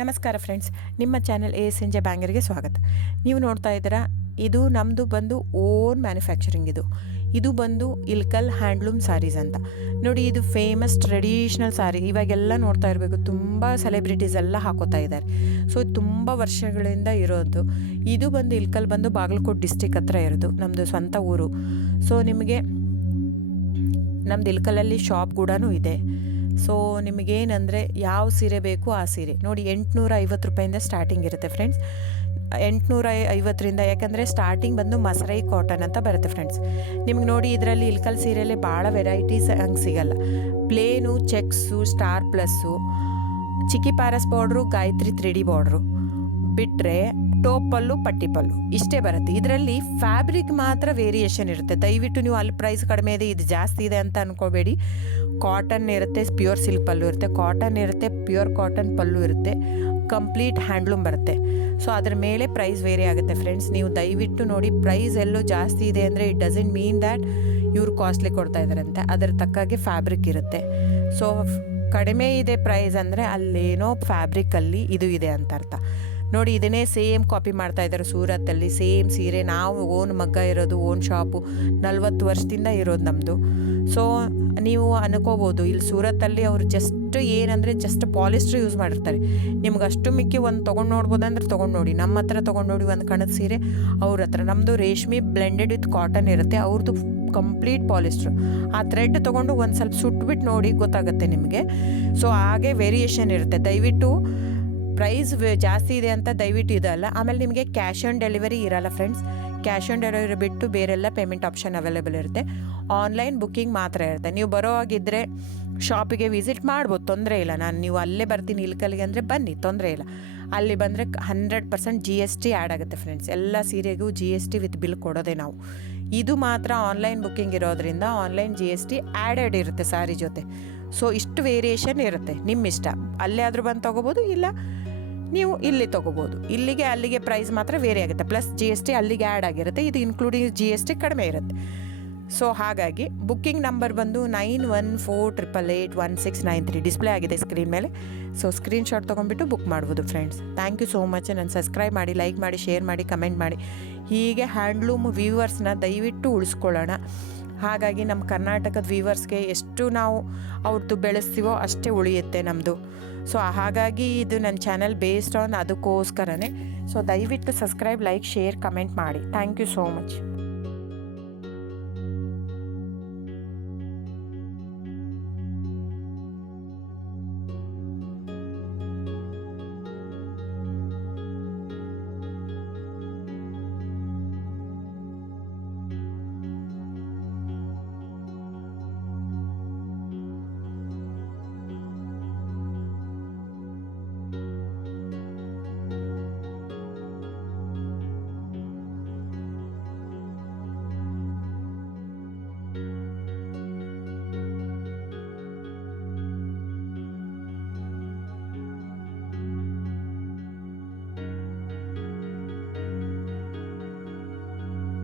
ನಮಸ್ಕಾರ ಫ್ರೆಂಡ್ಸ್, ನಿಮ್ಮ channel A ಸಂಜೆ ಬ್ಯಾಂಗರ್ಗೆ ಸ್ವಾಗತ. ನೀವು ನೋಡ್ತಾ ಇದ್ದೀರಾ, ಇದು ನಮ್ಮದು ಬಂದು ಓನ್ ಮ್ಯಾನುಫ್ಯಾಕ್ಚರಿಂಗ್. ಇದು ಬಂದು ಇಲ್ಕಲ್ ಹ್ಯಾಂಡ್ಲೂಮ್ ಸ್ಯಾರೀಸ್ ಅಂತ ನೋಡಿ. ಇದು ಫೇಮಸ್ ಟ್ರೆಡಿಷ್ನಲ್ ಸ್ಯಾರಿ. ಇವಾಗೆಲ್ಲ ನೋಡ್ತಾ ಇರಬೇಕು, ತುಂಬ ಸೆಲೆಬ್ರಿಟೀಸ್ ಎಲ್ಲ ಹಾಕೋತಾ ಇದ್ದಾರೆ. ಸೊ ತುಂಬ ವರ್ಷಗಳಿಂದ ಇರೋದು. ಇದು ಬಂದು ಇಲ್ಕಲ್ ಬಂದು ಬಾಗಲಕೋಟೆ ಡಿಸ್ಟಿಕ್ ಹತ್ರ ಇರೋದು, ನಮ್ಮದು ಸ್ವಂತ ಊರು. ಸೊ ನಿಮಗೆ ನಮ್ದು ಇಲ್ಕಲಲ್ಲಿ ಶಾಪ್ ಕೂಡ ಇದೆ. ಸೊ ನಿಮಗೇನಂದರೆ ಯಾವ ಸೀರೆ ಬೇಕು ಆ ಸೀರೆ ನೋಡಿ, 850 ರೂಪಾಯಿಂದ ಸ್ಟಾರ್ಟಿಂಗ್ ಇರುತ್ತೆ ಫ್ರೆಂಡ್ಸ್. 850ರಿಂದ, ಯಾಕಂದರೆ ಸ್ಟಾರ್ಟಿಂಗ್ ಬಂದು ಮಸರೈ ಕಾಟನ್ ಅಂತ ಬರುತ್ತೆ ಫ್ರೆಂಡ್ಸ್. ನಿಮ್ಗೆ ನೋಡಿ, ಇದರಲ್ಲಿ ಇಲ್ಕಲ್ ಸೀರೆಯಲ್ಲಿ ಭಾಳ ವೆರೈಟೀಸ್ ಹಂಗೆ ಸಿಗಲ್ಲ. ಪ್ಲೇನು, ಚೆಕ್ಸು, ಸ್ಟಾರ್ ಪ್ಲಸ್ಸು, ಚಿಕ್ಕಿ ಪ್ಯಾರಸ್ ಬಾರ್ಡ್ರು, ಗಾಯತ್ರಿ 3D ಬಾರ್ಡ್ರು ಬಿಟ್ಟರೆ ಟೋಪಲ್ಲು, ಪಟ್ಟಿ ಪಲ್ಲು ಇಷ್ಟೇ ಬರುತ್ತೆ. ಇದರಲ್ಲಿ ಫ್ಯಾಬ್ರಿಕ್ ಮಾತ್ರ ವೇರಿಯೇಷನ್ ಇರುತ್ತೆ. ದಯವಿಟ್ಟು ನೀವು ಅಲ್ಲಿ ಪ್ರೈಸ್ ಕಡಿಮೆ ಇದೆ, ಇದು ಜಾಸ್ತಿ ಇದೆ ಅಂತ ಅಂದ್ಕೋಬೇಡಿ. ಕಾಟನ್ ಇರುತ್ತೆ, ಪ್ಯೂರ್ ಸಿಲ್ಕ್ ಪಲ್ಲು ಇರುತ್ತೆ, ಕಾಟನ್ ಇರುತ್ತೆ, ಪ್ಯೂರ್ ಕಾಟನ್ ಪಲ್ಲು ಇರುತ್ತೆ, ಕಂಪ್ಲೀಟ್ ಹ್ಯಾಂಡ್ಲೂಮ್ ಬರುತ್ತೆ. ಸೊ ಅದ್ರ ಮೇಲೆ ಪ್ರೈಸ್ ವೇರಿ ಆಗುತ್ತೆ ಫ್ರೆಂಡ್ಸ್. ನೀವು ದಯವಿಟ್ಟು ನೋಡಿ, ಪ್ರೈಸ್ ಎಲ್ಲೋ ಜಾಸ್ತಿ ಇದೆ ಅಂದರೆ ಇಟ್ ಡಸಂಟ್ ಮೀನ್ ದ್ಯಾಟ್ ಇವ್ರು ಕಾಸ್ಟ್ಲಿ ಕೊಡ್ತಾ ಇದ್ದಾರಂತೆ. ಅದರ ತಕ್ಕಾಗೆ ಫ್ಯಾಬ್ರಿಕ್ ಇರುತ್ತೆ. ಸೊ ಕಡಿಮೆ ಇದೆ ಪ್ರೈಸ್ ಅಂದರೆ ಅಲ್ಲೇನೋ ಫ್ಯಾಬ್ರಿಕಲ್ಲಿ ಇದು ಇದೆ ಅಂತ ಅರ್ಥ. ನೋಡಿ, ಇದನ್ನೇ ಸೇಮ್ ಕಾಪಿ ಮಾಡ್ತಾ ಇದ್ದಾರೆ ಸೂರತ್ತಲ್ಲಿ. ಸೇಮ್ ಸೀರೆ ನಾವು ಓನ್ ಮಗ್ಗ ಇರೋದು, ಓನ್ ಶಾಪು 40 ವರ್ಷದಿಂದ ಇರೋದು ನಮ್ಮದು. ಸೊ ನೀವು ಅನ್ಕೋಬೋದು, ಇಲ್ಲಿ ಸೂರತ್ತಲ್ಲಿ ಅವರು ಜಸ್ಟ್ ಏನಂದರೆ ಜಸ್ಟ್ ಪಾಲಿಸ್ಟ್ರ್ ಯೂಸ್ ಮಾಡಿರ್ತಾರೆ. ನಿಮ್ಗೆ ಅಷ್ಟು ಮಿಕ್ಕಿ ಒಂದು ತೊಗೊಂಡು ನೋಡ್ಬೋದಂದ್ರೆ ತೊಗೊಂಡು ನೋಡಿ. ನಮ್ಮ ಹತ್ರ ತೊಗೊಂಡು ನೋಡಿ ಒಂದು ಕಣದ ಸೀರೆ, ಅವ್ರ ಹತ್ರ ನಮ್ಮದು ರೇಷ್ಮೆ ಬ್ಲೆಂಡೆಡ್ ವಿತ್ ಕಾಟನ್ ಇರುತ್ತೆ, ಅವ್ರದ್ದು ಕಂಪ್ಲೀಟ್ ಪಾಲಿಸ್ಟ್ರು. ಆ ಥ್ರೆಡ್ ತೊಗೊಂಡು ಒಂದು ಸ್ವಲ್ಪ ಸುಟ್ಬಿಟ್ಟು ನೋಡಿ, ಗೊತ್ತಾಗುತ್ತೆ ನಿಮಗೆ. ಸೊ ಹಾಗೆ ವೇರಿಯೇಷನ್ ಇರುತ್ತೆ. ದಯವಿಟ್ಟು ಪ್ರೈಸ್ ಜಾಸ್ತಿ ಇದೆ ಅಂತ ದಯವಿಟ್ಟು ಇದಲ್ಲ. ಆಮೇಲೆ ನಿಮಗೆ ಕ್ಯಾಶ್ ಆನ್ ಡೆಲಿವರಿ ಇರಲ್ಲ ಫ್ರೆಂಡ್ಸ್. ಕ್ಯಾಶ್ ಆನ್ ಡೆಲಿವರಿ ಬಿಟ್ಟು ಬೇರೆಲ್ಲ ಪೇಮೆಂಟ್ ಆಪ್ಷನ್ ಅವೈಲೇಬಲ್ ಇರುತ್ತೆ. ಆನ್ಲೈನ್ ಬುಕ್ಕಿಂಗ್ ಮಾತ್ರ ಇರುತ್ತೆ. ನೀವು ಬರೋ ಹಾಗಿದ್ದರೆ ಶಾಪಿಗೆ ವಿಸಿಟ್ ಮಾಡ್ಬೋದು, ತೊಂದರೆ ಇಲ್ಲ. ನೀವು ಅಲ್ಲೇ ಬರ್ತೀನಿ ಇಲ್ಕಲ್ಗೆ ಅಂದರೆ ಬನ್ನಿ, ತೊಂದರೆ ಇಲ್ಲ. ಅಲ್ಲಿ ಬಂದರೆ 100% GST ಆ್ಯಡ್ ಆಗುತ್ತೆ ಫ್ರೆಂಡ್ಸ್. ಎಲ್ಲ ಸೀರೆಗೂ GST ವಿತ್ ಬಿಲ್ ಕೊಡೋದೆ ನಾವು. ಇದು ಮಾತ್ರ ಆನ್ಲೈನ್ ಬುಕ್ಕಿಂಗ್ ಇರೋದ್ರಿಂದ ಆನ್ಲೈನ್ GST ಆ್ಯಡೆಡ್ ಇರುತ್ತೆ ಸ್ಯಾರಿ ಜೊತೆ. ಸೊ ಇಷ್ಟು ವೇರಿಯೇಷನ್ ಇರುತ್ತೆ, ನಿಮ್ಮ ಇಷ್ಟ. ಅಲ್ಲೇ ಆದರೂ ಬಂದು ತೊಗೋಬೋದು, ಇಲ್ಲ ನೀವು ಇಲ್ಲಿ ತೊಗೋಬೋದು. ಇಲ್ಲಿಗೆ ಅಲ್ಲಿಗೆ ಪ್ರೈಸ್ ಮಾತ್ರ ವೇರಿ ಆಗುತ್ತೆ. ಪ್ಲಸ್ GST ಅಲ್ಲಿಗೆ ಆ್ಯಡ್ ಆಗಿರುತ್ತೆ, ಇದು ಇನ್ಕ್ಲೂಡಿಂಗ್ GST ಕಡಿಮೆ ಇರುತ್ತೆ. ಸೊ ಹಾಗಾಗಿ ಬುಕ್ಕಿಂಗ್ ನಂಬರ್ ಬಂದು 9148881693 ಡಿಸ್ಪ್ಲೇ ಆಗಿದೆ ಸ್ಕ್ರೀನ್ ಮೇಲೆ. ಸೊ ಸ್ಕ್ರೀನ್ಶಾಟ್ ತೊಗೊಂಡ್ಬಿಟ್ಟು ಬುಕ್ ಮಾಡ್ಬೋದು friends. Thank you so much. ನಾನು ಸಬ್ಸ್ಕ್ರೈಬ್ ಮಾಡಿ, ಲೈಕ್ ಮಾಡಿ, ಶೇರ್ ಮಾಡಿ, ಕಮೆಂಟ್ ಮಾಡಿ. ಹೀಗೆ ಹ್ಯಾಂಡ್ಲೂಮ್ ವ್ಯೂವರ್ಸ್ನ ದಯವಿಟ್ಟು ಉಳಿಸ್ಕೊಳ್ಳೋಣ. ಹಾಗಾಗಿ ನಮ್ಮ ಕರ್ನಾಟಕದ ವ್ಯೂವರ್ಸ್ಗೆ ಎಷ್ಟು ನಾವು ಅವ್ರದ್ದು ಬೆಳೆಸ್ತೀವೋ ಅಷ್ಟೇ ಉಳಿಯುತ್ತೆ ನಮ್ಮದು. ಸೊ ಹಾಗಾಗಿ ಇದು ನನ್ನ ಚಾನಲ್ ಬೇಸ್ಡ್ ಆನ್ ಅದಕ್ಕೋಸ್ಕರನೇ. ಸೊ ದಯವಿಟ್ಟು ಸಬ್ಸ್ಕ್ರೈಬ್, ಲೈಕ್, ಶೇರ್, ಕಮೆಂಟ್ ಮಾಡಿ. Thank you so much.